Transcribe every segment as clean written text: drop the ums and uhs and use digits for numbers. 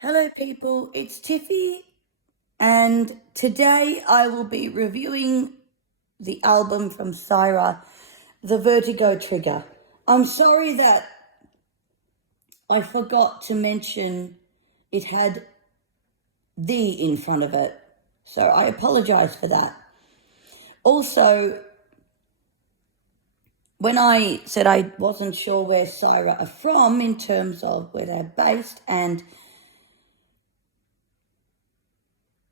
Hello, people, it's Tiffy, and today I will be reviewing the album from cyhra, the Vertigo Trigger. I'm sorry that I forgot to mention it had the in front of it, so I apologize for that. Also, when I said I wasn't sure where cyhra are from in terms of where they're based and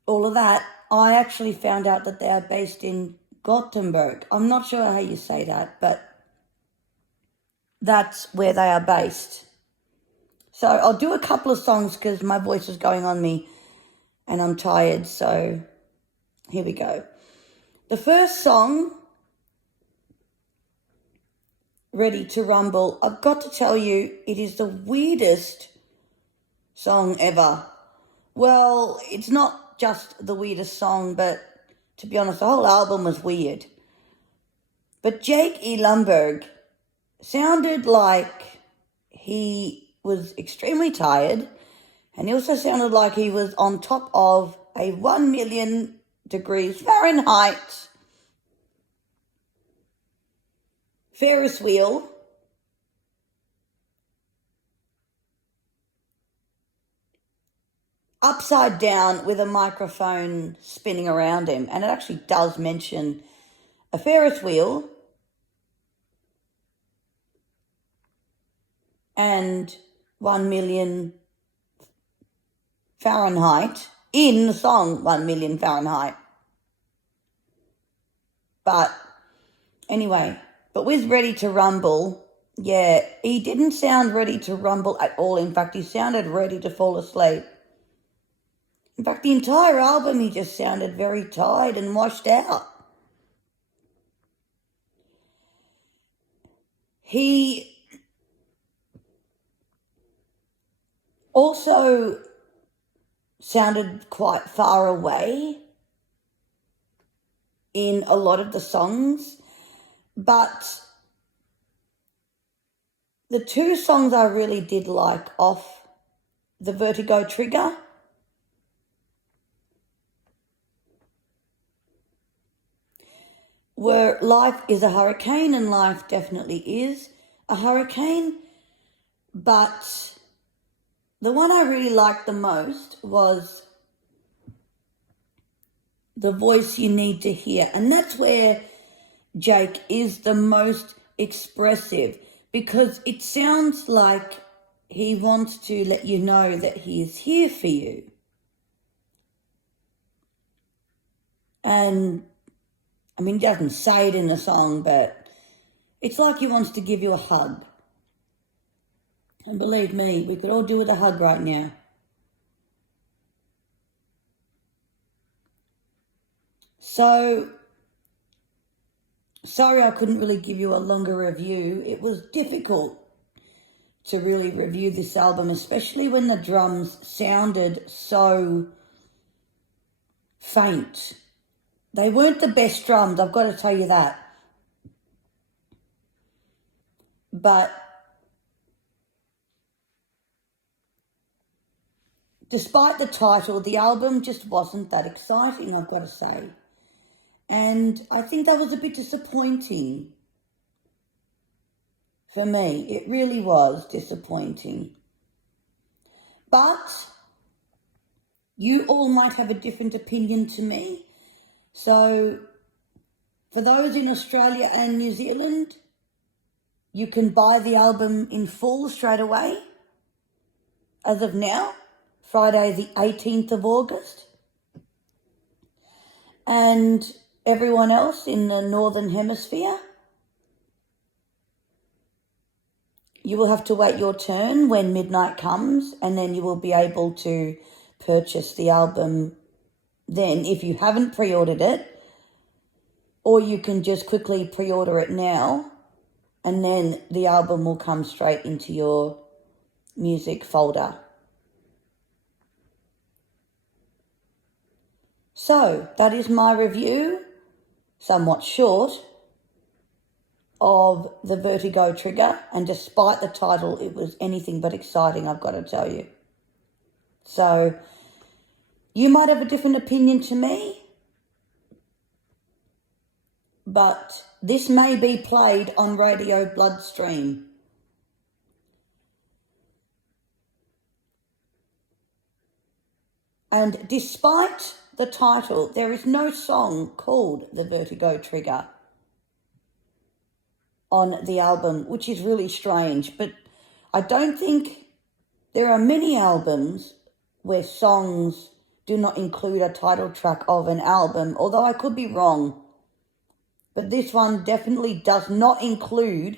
all of that, I actually found out that they are based in Gothenburg. I'm not sure how you say that, but that's where they are based. So I'll do a couple of songs because my voice is going on me and I'm tired, so here we go. The first song, Ready to Rumble, I've got to tell you, it is the weirdest song ever. Well, it's not just the weirdest song, but to be honest, the whole album was weird. But Jake E. Lumberg sounded like he was extremely tired, and he also sounded like he was on top of a 1 million degrees Fahrenheit Ferris wheel, upside down with a microphone spinning around him. And it actually does mention a Ferris wheel and 1 million Fahrenheit in the song 1 million Fahrenheit. But anyway, but with Ready to Rumble, yeah, he didn't sound ready to rumble at all. In fact, he sounded ready to fall asleep. In fact, the entire album, he just sounded very tired and washed out. He also sounded quite far away in a lot of the songs, but the two songs I really did like off the Vertigo Trigger were Life is a Hurricane, and life definitely is a hurricane, but the one I really liked the most was The Voice You Need to Hear, and that's where Jake is the most expressive, because it sounds like he wants to let you know that he is here for you. And I mean, he doesn't say it in the song, but it's like he wants to give you a hug. And believe me, we could all do with a hug right now. So, sorry I couldn't really give you a longer review. It was difficult to really review this album, especially when the drums sounded so faint. They weren't the best drums, I've got to tell you that. But despite the title, the album just wasn't that exciting, I've got to say. And I think that was a bit disappointing for me. It really was disappointing. But you all might have a different opinion to me. So for those in Australia and New Zealand, you can buy the album in full straight away. As of now, Friday the 18th of August. And everyone else in the Northern Hemisphere, you will have to wait your turn when midnight comes, and then you will be able to purchase the album then if you haven't pre-ordered it, or you can just quickly pre-order it now, and then the album will come straight into your music folder. So that is my review, somewhat short, of the Vertigo Trigger, and despite the title, it was anything but exciting, I've got to tell you. So you might have a different opinion to me, but this may be played on Radio Bloodstream. And despite the title, there is no song called The Vertigo Trigger on the album, which is really strange. But I don't think there are many albums where songs do not include a title track of an album, although I could be wrong. But this one definitely does not include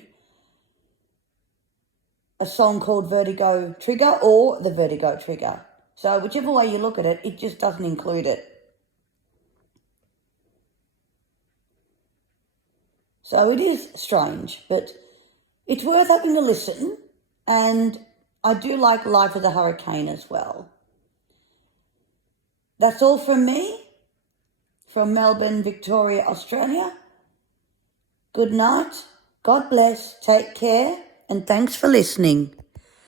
a song called Vertigo Trigger or The Vertigo Trigger. So whichever way you look at it, it just doesn't include it. So it is strange, but it's worth having a listen. And I do like Life of the Hurricane as well. That's all from me, from Melbourne, Victoria, Australia. Good night, God bless, take care, and thanks for listening.